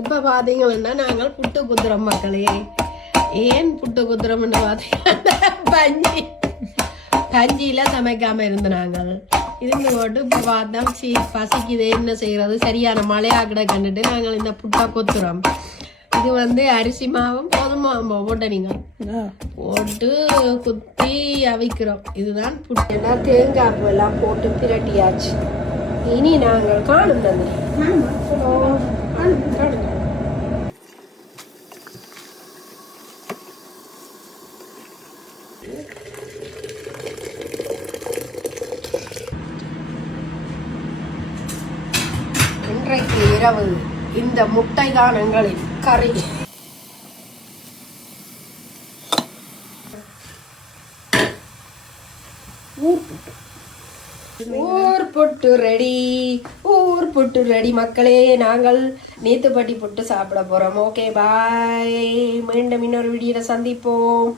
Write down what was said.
இப்ப பாத்தீங்கன்னா நாங்கள் புட்டு குத்துறோம் மக்களே. ஏன் புட்டு குத்துறோம்னு பாத்தீங்கன்னா கஞ்சியில சமைக்காம இருந்த நாங்கள் இருந்து போட்டு இப்ப பார்த்தா பசிக்குது, என்ன செய்யறது, சரியான மழையா கிட கண்டுட்டு நாங்கள் இந்த புட்டை கொத்துறோம். இது அரிசி மாவும் கோதுமாவும் போட்ட நீங்கள் போட்டு குத்தி அவிக்கிறோம். இதுதான் புட்டு. தேங்காய் பூ எல்லாம் போட்டு பிரட்டியாச்சு. இனி நாங்கள் காணும் தந்தை இன்றைக்கு இரவு இந்த முட்டை தான் எங்களின் கறி. ஊர் புட்டு ரெடி, ஊர் புட்டு ரெடி மக்களே. நாங்கள் நேத்துப்பட்டி புட்டு சாப்பிட போறோம். ஓகே பாய், மீண்டும் இன்னொரு வீடியோல சந்திப்போம்.